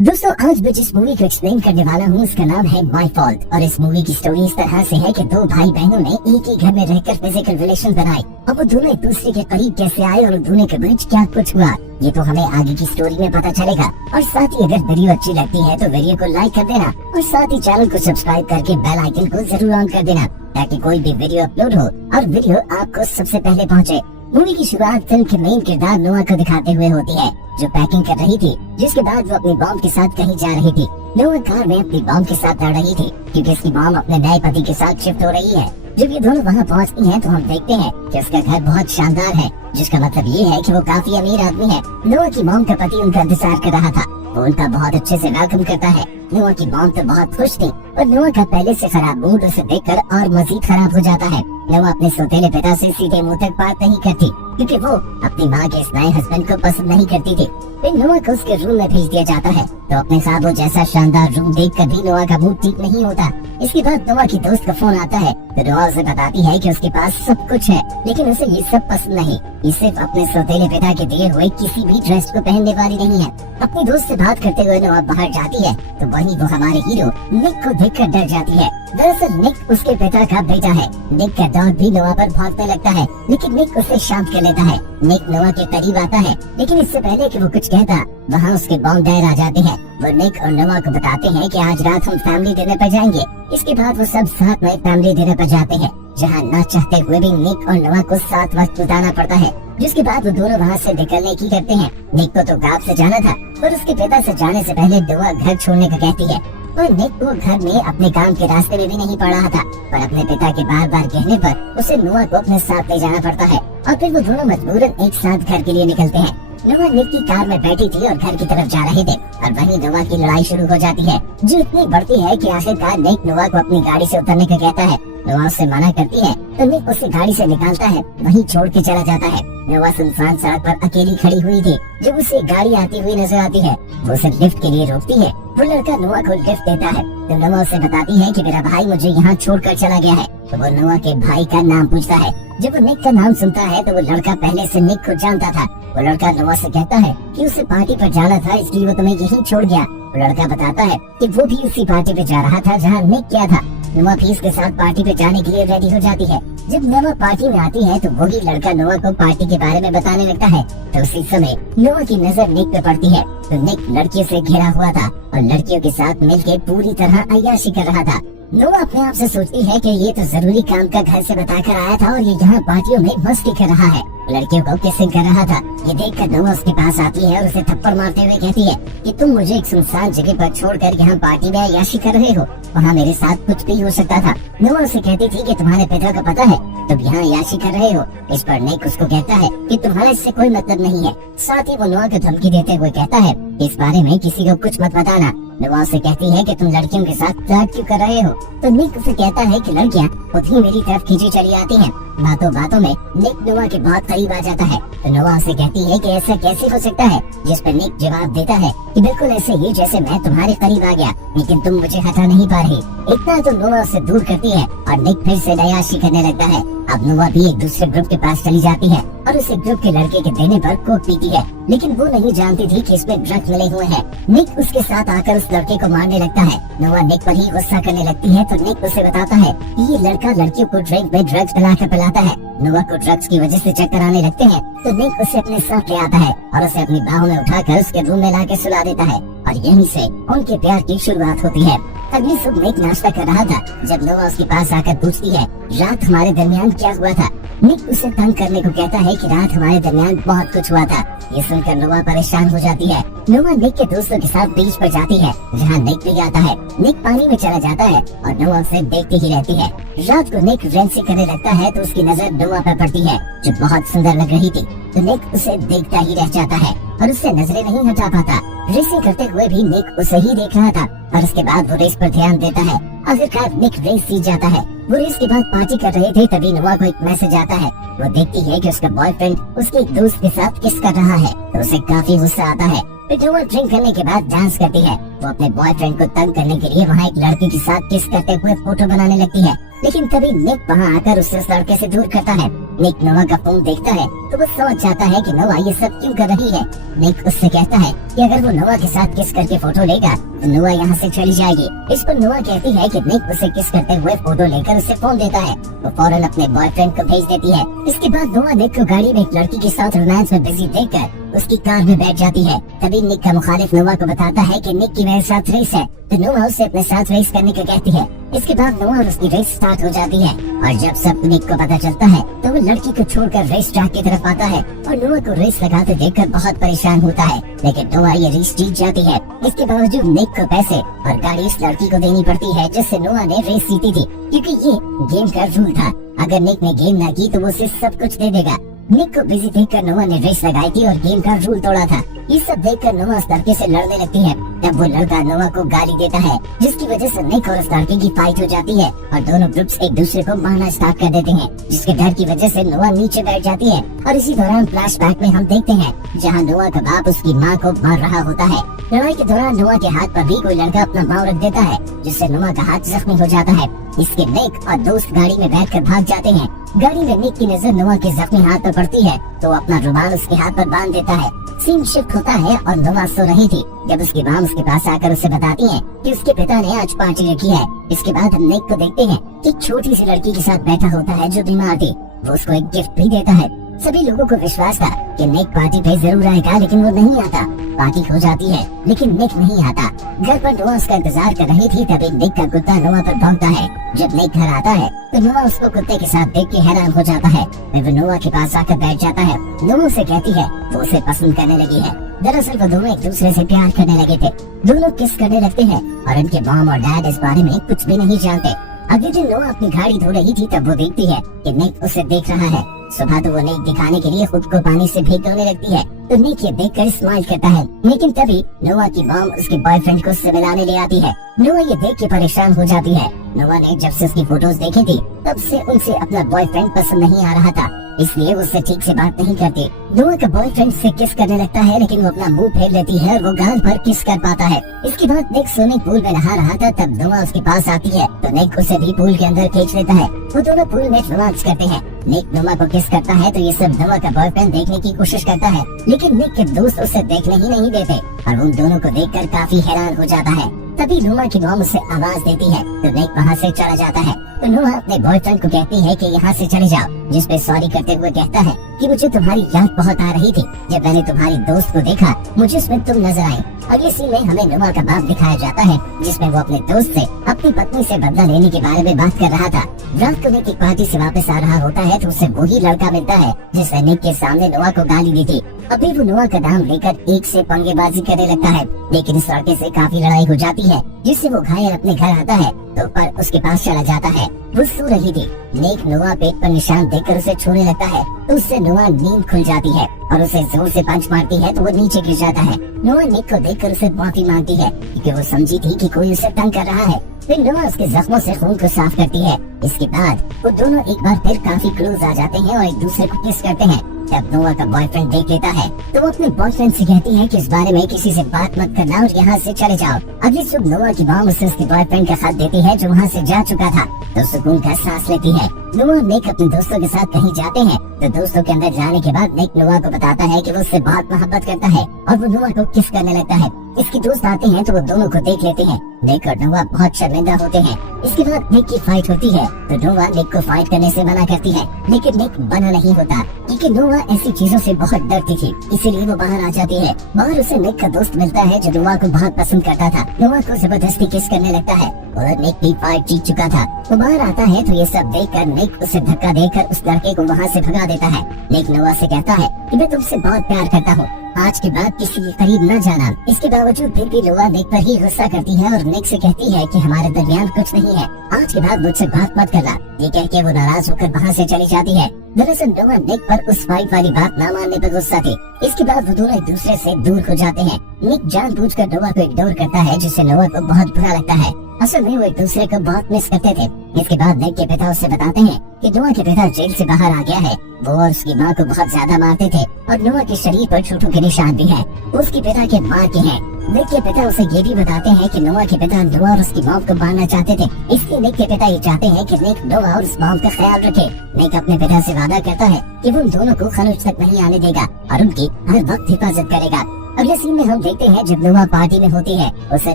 दोस्तों आज मैं जिस मूवी को एक्सप्लेन करने वाला हूँ उसका नाम है माय फॉल्ट। और इस मूवी की स्टोरी इस तरह से है कि दो भाई बहनों ने एक ही घर में रहकर फिजिकल रिलेशन बनाए। अब वो दोनों एक दूसरे के करीब कैसे आए और दोनों के बीच क्या कुछ हुआ, ये तो हमें आगे की स्टोरी में पता चलेगा। और साथ ही अगर वीडियो अच्छी लगती है तो वीडियो को लाइक कर देना और साथ ही चैनल को सब्सक्राइब करके बेल आइकन को जरूर ऑन कर देना ताकि कोई भी वीडियो अपलोड हो और वीडियो आपको सबसे पहले पहुँचे। मूवी की शुरुआत फिल्म के मेन किरदार नोआ को दिखाते हुए होती है जो पैकिंग कर रही थी, जिसके बाद वो अपनी बॉम्ब के साथ कहीं जा रही थी। नोआ कार में अपनी बॉम्ब के साथ लड़ रही थी क्योंकि उसकी बॉम्ब अपने नए पति के साथ शिफ्ट हो रही है। जब ये दोनों वहाँ पहुँचती हैं तो हम देखते हैं कि उसका घर बहुत शानदार है, जिसका मतलब ये है कि वो काफी अमीर आदमी है। नोआ की मॉम का पति उनका इंतजार कर रहा था, वो उनका बहुत अच्छे से वेलकम करता है। नोआ की मॉम तो बहुत खुश थी और नोआ का पहले से खराब मूड उसे देखकर और मजीद खराब हो जाता है। नोआ अपने सौतेले पिता से सीधे मुंह तक बात नहीं करती क्योंकि वो अपनी माँ के इस नए हस्बैंड को पसंद नहीं करती थी। फिर नोआ को उसके रूम में भेज दिया जाता है तो अपने ख्वाबों जैसा शानदार रूम देखकर भी नोआ का मूड ठीक नहीं होता। इसके बाद नोआ की दोस्त का फोन आता है तो नोआ उसे बताती है कि उसके पास सब कुछ है लेकिन उसे ये सब पसंद नहीं। ये सिर्फ अपने सौतेले पिता के दिए हुए किसी भी ड्रेस को पहनने वाली नहीं है। अपनी दोस्त से बात करते हुए नोआ बाहर जाती है तो वहीं वो हमारे हीरो निक को देखकर डर जाती है। दरअसल निक उसके पिता का बेटा है। निक का डॉग भी नोआ पर भागने लगता है लेकिन निक उसे शांत कर लेता है। निक नोआ के करीब आता है लेकिन इससे पहले कि वो कुछ कहता वहाँ उसके बॉम्ब डैड आ जाते हैं। वो निक और नोआ को बताते हैं कि आज रात हम फैमिली डिनर पर जाएंगे। इसके बाद वो सब साथ में फैमिली डिनर पर जाते हैं जहाँ ना चाहते हुए भी निक और नोआ को साथ वक्त बिताना पड़ता है। जिसके बाद वो दोनों वहाँ से निकलने की करते हैं। निक को तो गाँव से जाना था पर उसके पिता से जाने से पहले नोआ घर छोड़ने का कहती है और निक को घर में अपने काम के रास्ते में भी नहीं पड़ रहा था पर अपने पिता के बार बार कहने पर उसे नोआ को अपने साथ ले जाना पड़ता है और फिर वो दोनों मजबूरन एक साथ घर के लिए निकलते हैं। नोआ निक की कार में बैठी थी और घर की तरफ जा रहे थे और वहीं नोआ की लड़ाई शुरू हो जाती है जो इतनी बढ़ती है कि आखिरकार निक नोआ को अपनी गाड़ी से उतरने का कहता है। नोआ उससे मना करती है तो निक उसे गाड़ी से निकालता है, वहीं छोड़ के चला जाता है। नोआ सुनसान सड़क पर अकेली खड़ी हुई थी जब उसे गाड़ी आती हुई नजर आती है। वो उसे लिफ्ट के लिए रोकती है। वो लड़का नोआ को लिफ्ट देता है तो नोआ उसे बताती है कि मेरा भाई मुझे यहाँ छोड़कर चला गया है। तो वो नोआ के भाई का नाम पूछता है। जब वो निक का नाम सुनता है तो वो लड़का पहले से निक को जानता था। वो लड़का नोआ से कहता है कि उसे पार्टी पर जाना था इसलिए वो तुम्हें यहीं छोड़ गया। वो लड़का बताता है कि वो भी उसी पार्टी पे जा रहा था जहाँ निक गया था। नोआ भी इसके साथ पार्टी पे जाने के लिए रेडी हो जाती है। जब नोआ पार्टी में आती है तो वही लड़का नोआ को पार्टी के बारे में बताने लगता है तो उसी समय नोआ की नजर निक पे पड़ती है तो निक लड़कियों से घिरा हुआ था और लड़कियों के साथ मिलकर पूरी तरह अय्याशी कर रहा था। नोआ अपने आप से सोचती है कि ये तो जरूरी काम का घर से बताकर आया था और ये यहाँ पार्टियों में मस्ती कर रहा है, लड़कियों को किसिंग कर रहा था। ये देखकर नोआ उसके पास आती है और उसे थप्पड़ मारते हुए कहती है कि तुम मुझे एक सुनसान जगह पर छोड़कर यहाँ पार्टी में अय्याशी कर रहे हो, वहाँ मेरे साथ कुछ भी हो सकता था। नोआ उसे कहती थी कि तुम्हारे पिता को पता है तुम यहाँ अय्याशी कर रहे हो। इस पर निक उसको कहता है कि तुम्हारा इससे कोई मतलब नहीं है। साथ ही वो नोआ को धमकी देते हुए कहता है इस बारे में किसी को कुछ मत बताना। नोआ से कहती है कि तुम लड़कियों के साथ फ्लर्ट क्यों कर रहे हो। तो निक उसे कहता है कि लड़कियां खुद ही मेरी तरफ खींची चली आती हैं। बातों बातों में निक नोआ के बहुत करीब आ जाता है तो नोआ से कहती है कि ऐसा कैसे हो सकता है, जिस पर निक जवाब देता है कि बिल्कुल ऐसे ही जैसे मैं तुम्हारे करीब आ गया लेकिन तुम मुझे हटा नहीं पा रही। इतना तो नोआ उससे दूर करती है और निक फिर से अय्याशी करने लगता है। अब नोआ भी एक दूसरे ग्रुप के पास चली जाती है और उसे ग्रुप के लड़के के देने पर कोक पीती है लेकिन वो नहीं जानती थी कि इसमें ड्रग्स मिले हुए हैं। निक उसके साथ आकर उस लड़के को मारने लगता है। नोआ निक पर ही गुस्सा करने लगती है तो निक उसे बताता है कि ये लड़का लड़कियों को ड्रिंक में ड्रग्स पिलाता है। नोआ को ड्रग्स की वजह से चक्कर आने लगते हैं तो निक उसे अपने साथ ले आता है और उसे अपनी बाहों में उठाकर उसके रूम में लाके सुला देता है और यहीं से उनके प्यार की शुरुआत होती है। अगली सुबह निक नाश्ता कर रहा था जब नोआ उसके पास आकर पूछती है रात हमारे दरमियान क्या हुआ था। निक उसे तंग करने को कहता है कि रात हमारे दरमियान बहुत कुछ हुआ था। ये सुनकर नोआ परेशान हो जाती है। नोआ निक के दोस्तों के साथ बीच पर जाती है जहाँ निक भी आता है। निक पानी में चला जाता है और नोआ उसे देखती ही रहती है। रात को निक रेंसी करने लगता है तो उसकी नजर नोआ पर पड़ती है जो बहुत सुंदर लग रही थी तो निक उसे देखता ही रह जाता है और उससे नजरें नहीं हटा पाता। रेसिंग करते हुए भी निक उसे ही देख रहा था और उसके बाद वो रेस पर ध्यान देता है। आखिरकार निक रेस जीत जाता है। वो रेस के बाद पार्टी कर रहे थे तभी नोआ को एक मैसेज आता है। वो देखती है कि उसका बॉयफ्रेंड उसके एक दोस्त के साथ किस कर रहा है तो उसे काफी गुस्सा आता है। फिर नोआ ड्रिंक करने के बाद डांस करती है। वो अपने बॉयफ्रेंड को तंग करने के लिए वहाँ एक लड़की के साथ किस करते हुए फोटो बनाने लगती है। लेकिन तभी निक वहाँ आकर उसे उस लड़के से दूर करता है। निक नोआ का फोन देखता है तो वो समझ जाता है कि नोआ ये सब क्यों कर रही है। निक उससे कहता है कि अगर वो नोआ के साथ किस करके फोटो लेगा तो नोआ यहाँ से चली जाएगी। इस पर नोआ कहती है कि निक उसे किस करते हुए फोटो लेकर उसे फोन देता है। वो फौरन अपने बॉयफ्रेंड को भेज देती है। इसके बाद नोआ निक को गाड़ी में एक लड़की के साथ रोमांस में बिजी देखकर उसकी कार में बैठ जाती है। तभी निक का मुखालिफ नोआ को बताता है कि निक की मेरे साथ रेस है, तो नोआ उसे अपने साथ रेस करने को कहती है। इसके बाद नोआ और उसकी रेस स्टार्ट हो जाती है और जब सब निक को पता चलता है तो वो लड़की को छोड़कर रेस ट्रैक की तरफ आता है और नोआ को रेस लगाते देखकर बहुत परेशान होता है। लेकिन नोआ ये रेस जीत जाती है। इसके बावजूद निक को पैसे और गाड़ी इस लड़की को देनी पड़ती है जिससे नोआ ने रेस जीती थी, क्योंकि ये गेम का रूल था। अगर निक ने गेम ना की तो वो उसे सब कुछ दे देगा। निक को बिजी देखकर नोआ ने रेस लगाई थी और गेम का रूल तोड़ा था। ये सब देखकर नोआ उस लड़के से लड़ने लगती है। तब वो लड़का नोआ को गाली देता है जिसकी वजह से निक और उस लड़के की फाइट हो जाती है और दोनों ग्रुप्स एक दूसरे को मारना स्टार्ट कर देते हैं, जिसके डर की वजह से नोआ नीचे बैठ जाती है। और इसी दौरान फ्लैशबैक में हम देखते हैं जहाँ नोआ का बाप उसकी माँ को मार रहा होता है। लड़ाई के दौरान नोआ के हाथ पर भी कोई लड़का अपना पाँव रख देता है जिससे नोआ का हाथ जख्मी हो जाता है। इसके निक और दोस्त गाड़ी में बैठकर भाग जाते हैं। गाड़ी में निक की नजर नोआ के जख्मी हाथ पर पड़ती है तो अपना रुमाल उसके हाथ पर बांध देता है। सीन शिफ्ट होता है और नोआ सो रही थी जब उसकी माँ उसके पास आकर उसे बताती है कि उसके पिता ने आज पार्टी रखी है। इसके बाद हम निक को देखते हैं कि छोटी सी लड़की के साथ बैठा होता है जो बीमार थी। वो उसको एक गिफ्ट भी देता है। सभी लोगों को विश्वास था कि निक पार्टी पे जरूर आएगा, लेकिन वो नहीं आता। पार्टी हो जाती है लेकिन निक नहीं आता। घर पर नोआ उसका इंतजार कर रही थी। तभी निक का कुत्ता नोआ पर भौंकता है। जब निक घर आता है तो नोआ उसको कुत्ते के साथ देख के हैरान हो जाता है। फिर वो नोआ के पास आकर बैठ जाता है। नोआ से कहती है वो उसे पसंद करने लगी है। दरअसल वो दोनों एक दूसरे से प्यार करने लगे थे। दोनों किस करने लगते हैं और उनके मॉम और डैड इस बारे में कुछ भी नहीं जानते। अगले दिन नोआ अपनी गाड़ी धो रही थी तब वो देखती है कि निक उसे देख रहा है। सुबह तो वो निक दिखाने के लिए खुद को पानी से भीग धोने लगती है तो निक ये देखकर स्माइल करता है। लेकिन तभी नोआ की मॉम उसके बॉयफ्रेंड को उससे मिलाने ले आती है। नोआ ये देख के परेशान हो जाती है। नोआ ने जब से उसकी फोटोज देखी थी तब से उनसे अपना बॉयफ्रेंड पसंद नहीं आ रहा था, इसलिए वो उससे ठीक से बात नहीं करती। नोआ का बॉयफ्रेंड से किस करने लगता है लेकिन वो अपना मुंह फेर लेती है और वो गाल पर किस कर पाता है। इसके बाद निक स्विमिंग पूल में नहा रहा था तब नोआ उसके पास आती है तो निक उसे भी पूल के अंदर खींच लेता है। वो दोनों पूल में रोमांस करते हैं। निक नोआ को किस करता है तो ये सब नोआ का बॉयफ्रेंड देखने की कोशिश करता है, लेकिन निक के दोस्त उसे देखने ही नहीं देते और उन दोनों को देखकर काफी हैरान हो जाता है। तभी नोआ की मॉम उसे आवाज देती है तो निक वहाँ से चला जाता है। तो नोआ अपने बॉयफ्रेंड को कहती है कि यहाँ से चले जाओ, जिस पे सॉरी करते हुए कहता है कि मुझे तुम्हारी याद बहुत आ रही थी। जब मैंने तुम्हारी दोस्त को देखा मुझे उसमें तुम नजर आई। अगले सीन में हमें नोआ का बाप दिखाया जाता है जिसमें वो अपने दोस्त से अपनी पत्नी से बदला लेने के बारे में बात कर रहा था। रात को निक एक पार्टी से वापस आ रहा होता है तो उसे वही लड़का मिलता है जिसने निक के सामने नोआ को गाली दी थी। अभी वो नोआ का नाम लेकर एक से पंगेबाजी करने लगता है, लेकिन इस लड़के से काफी लड़ाई हो जाती है जिससे वो घायल अपने घर आता है तो पर उसके पास चला जाता है। वो सो रही थी। निक नोआ पेट पर निशान देखकर उसे छूने लगता है तो उससे नोआ नींद खुल जाती है और उसे जोर से पंच मारती है तो वो नीचे गिर जाता है। नोआ निक को देखकर उसे माफी मांगती है क्योंकि वो समझी थी कि कोई उसे तंग कर रहा है। फिर नोआ उसके जख्मों से खून को साफ करती है। इसके बाद वो दोनों एक बार फिर काफी क्लोज आ जाते हैं और एक दूसरे को किस करते हैं। तब नोआ का बॉयफ्रेंड देख लेता है तो वो अपने बॉयफ्रेंड से कहती है कि इस बारे में किसी से बात मत करना और यहाँ से चले जाओ। अगली सुबह नोआ की मॉम उसे उसके बॉयफ्रेंड का खत देती है जो वहाँ से जा चुका था तो सुकून का सांस लेती है। नोआ और निक अपने दोस्तों के साथ कहीं जाते हैं तो दोस्तों के अंदर जाने के बाद निक नोआ को बताता है कि वो उससे बहुत मोहब्बत करता है और वो नोआ को किस करने लगता है। इसके दोस्त आते हैं तो वो दोनों को देख लेते हैं। निक और नोआ बहुत शर्मिंदा होते हैं। इसके बाद निक की फाइट होती है तो नोआ निक को फाइट करने से मना करती है, लेकिन निक बना नहीं होता क्योंकि नोआ ऐसी चीजों से बहुत डरती थी, इसीलिए वो बाहर आ जाती है। बाहर उसे निक का दोस्त मिलता है जो नोआ को बहुत पसंद करता था। नोआ को जबरदस्ती किस करने लगता है और निक भी फाइट जीत चुका था। वो बाहर आता है तो ये सब देखकर निक उसे धक्का देकर उस लड़के को वहाँ से भगा देता है। निक नोआ से कहता है कि मैं तुमसे बहुत प्यार करता हूँ, आज के बाद किसी के करीब न जाना। इसके बावजूद फिर भी नोआ निक पर ही गुस्सा करती है और निक से कहती है कि हमारे दरमियान कुछ नहीं है, आज के बाद मुझसे बात मत करना। ये कह के वो नाराज होकर वहाँ से चली जाती है। दरअसल नोआ निक पर उस फाइट वाली बात न मानने पर गुस्सा थी। इसके बाद वो दोनों एक दूसरे से दूर हो जाते हैं। निक जानबूझकर नोआ को इग्नोर करता है जिससे नोआ को बहुत बुरा लगता है। असल में वो एक दूसरे को बहुत मिस करते थे। इसके बाद निक के पिता उससे बताते हैं कि नोआ के पिता जेल से बाहर आ गया है। वो और उसकी माँ को बहुत ज्यादा मारते थे और नोआ के शरीर पर चोटों के निशान भी हैं। उसके पिता के माँ के हैं। निक के पिता उसे ये भी बताते हैं कि नोआ के पिता नोआ और उसकी मॉम को मारना चाहते थे, इसलिए निक के पिता ये चाहते हैं कि निक नोआ और उस मॉम का ख्याल रखे। निक अपने पिता से वादा करता है कि वो उन दोनों को खनुज तक नहीं आने देगा और उनकी हर वक्त हिफाजत करेगा। अगले सीन में हम देखते हैं जब नोआ पार्टी में होती है, उसे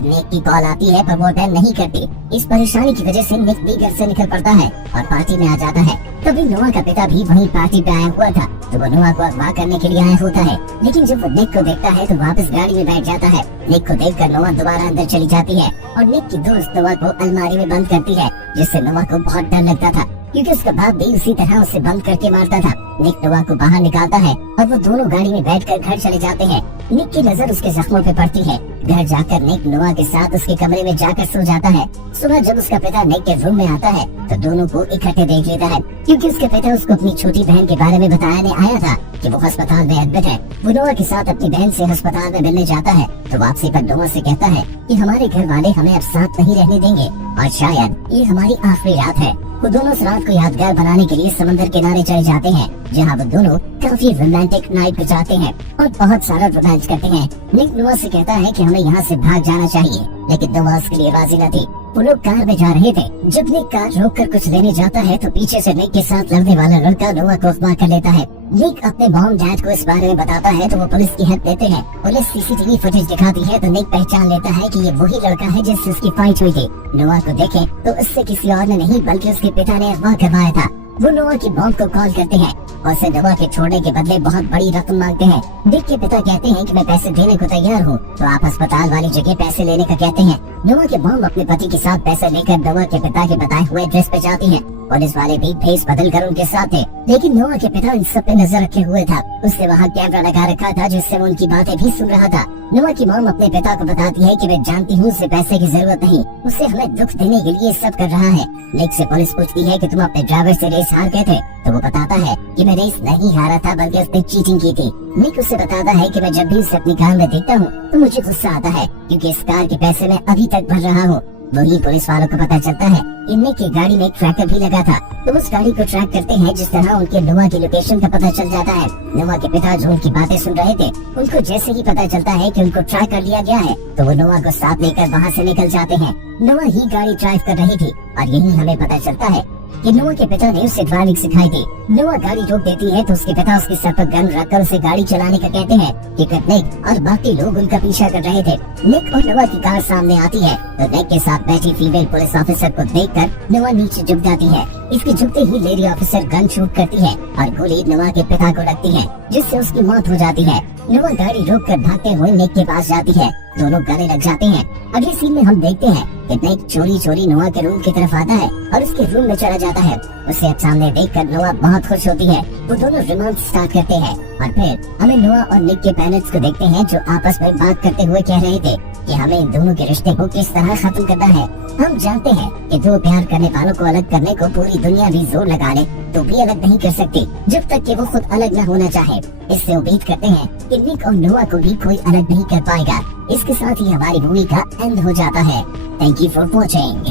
निक की कॉल आती है पर वो अटेंड नहीं करती। इस परेशानी की वजह से निक भी घर से निकल पड़ता है और पार्टी में आ जाता है। तभी नोआ का पिता भी वहीं पार्टी पे आया हुआ था, तो वो नोआ को अगवा करने के लिए आया होता है। लेकिन जब वो निक को देखता है तो वापस गाड़ी में बैठ जाता है। निक को देखकर नोआ दोबारा अंदर चली जाती है और निक की दोस्त नोआ को अलमारी में बंद करती है, जिससे नोआ को बहुत डर लगता था क्योंकि उसका बाप भी उसी तरह उसे बंद करके मारता था। निक नोआ को बाहर निकालता है और वो दोनों गाड़ी में बैठकर घर चले जाते हैं। निक की नजर उसके जख्मों पे पड़ती है। घर जाकर निक नोआ के साथ उसके कमरे में जाकर सो जाता है। सुबह जब उसका पिता निक के रूम में आता है तो दोनों को इकट्ठे देख लेता है, क्योंकि उसके पिता उसको अपनी छोटी बहन के बारे में बताने आया था कि वो अस्पताल में एडमिट है। वो नोआ के साथ अपनी बहन से अस्पताल में मिलने जाता है तो वापसी पर नोआ से कहता है कि हमारे घर वाले हमें अब साथ नहीं रहने देंगे और शायद ये हमारी आखिरी रात है। वो दोनों इस रात को यादगार बनाने के लिए समंदर किनारे चले जाते हैं, जहाँ वो दोनों काफी रोमांटिक नाइट गुजारते हैं और बहुत सारा रोमांस करते हैं। निक नोआ से कहता है कि हमें यहाँ से भाग जाना चाहिए, लेकिन नोआ उसके लिए राजी न थी। वो लोग कार में जा रहे थे। जब निक कार रोककर कुछ लेने जाता है तो पीछे से निक के साथ लड़ने वाला लड़का नोआ को अगवा कर लेता है। निक अपने मॉम डैड को इस बारे में बताता है तो वो पुलिस की हेल्प लेते हैं। पुलिस सीसीटीवी फुटेज दिखाती है तो निक पहचान लेता है कि ये वही लड़का है जिससे उसकी फाइट हुई थी। नोआ को देखे तो उससे किसी और ने नहीं बल्कि उसके पिता ने अगवा करवाया था। वो नोआ की मॉम को कॉल करते हैं और उसे नोआ के छोड़ने के बदले बहुत बड़ी रकम मांगते हैं। निक के पिता कहते हैं कि मैं पैसे देने को तैयार हूँ, तो आप अस्पताल वाली जगह पैसे लेने का कहते हैं। नोआ के मॉम अपने पति के साथ पैसे लेकर नोआ के पिता के बताए हुए एड्रेस पे जाती है। पुलिस वाले भी फेस बदल कर उनके साथ थे, लेकिन नोआ के पिता इन सब पे नजर रखे हुए था। उसने वहाँ कैमरा लगा रखा था जिससे वो उनकी बातें भी सुन रहा था। नोआ की मॉम अपने पिता को बताती है कि मैं जानती हूँ उसे पैसे की जरूरत नहीं, उसे हमें दुख देने के लिए सब कर रहा है। निक से पुलिस पूछती है कि तुम अपने ड्राइवर से रेस हार गए थे, तो वो बताता है कि मैं रेस नहीं हारा था बल्कि उसने चीटिंग की थी। निक उसे बताता है कि मैं जब भी उसे अपनी कार में देखता हूँ तो मुझे गुस्सा आता है, क्योंकि इस कार के पैसे मैं अभी तक भर रहा हूँ। वही पुलिस वालों को पता चलता है कि निक की गाड़ी में एक ट्रैकर भी लगा था, तो उस गाड़ी को ट्रैक करते हैं। जिस तरह उनके नोआ की लोकेशन का पता चल जाता है। नोआ के पिता जो उनकी बातें सुन रहे थे, उनको जैसे ही पता चलता है कि उनको ट्रैक कर लिया गया है, तो वो नोआ को साथ लेकर वहाँ से निकल जाते हैं। नोआ ही गाड़ी ड्राइव कर रही थी और यही हमें पता चलता है कि नोआ के पिता ने उसे ड्राइविंग सिखाई थी। नोआ गाड़ी रोक देती है तो उसके पिता उसके सर पर गन रखकर उसे गाड़ी चलाने का कहते हैं, कि निक और बाकी लोग उनका पीछा कर रहे थे। निक और नोआ की कार सामने आती है तो निक के साथ बैठी फीमेल पुलिस ऑफिसर को देखकर नोआ नीचे झुक जाती है। इसके झुकते ही लेडी ऑफिसर गन शूट करती है और गोली नोआ के पिता को लगती है, जिससे उसकी मौत हो जाती है। नोआ गाड़ी रोककर भागते हुए निक के पास जाती है, दोनों गले लग जाते हैं। अगले सीन में हम देखते हैं कि निक चोरी चोरी नोआ के रूम की तरफ आता है और उसके रूम में चला जाता है। उसे अब सामने देखकर नोआ बहुत खुश होती है। वो दोनों रोमांस स्टार्ट करते हैं और फिर हमें नोआ और निक के पेरेंट्स को देखते हैं जो आपस में बात करते हुए कह रहे थे कि हमें इन दोनों के रिश्ते को किस तरह खत्म करना है। हम जानते हैं कि दो प्यार करने वालों को अलग करने को पूरी दुनिया भी जोर लगा ले तो भी अलग नहीं कर सकती जब तक कि वो खुद अलग न होना चाहे। इससे उम्मीद करते हैं कि निक और नोआ को भी कोई अलग नहीं कर पाएगा। इसके साथ ही हमारी मूवी का एंड हो जाता है। Thank you for watching.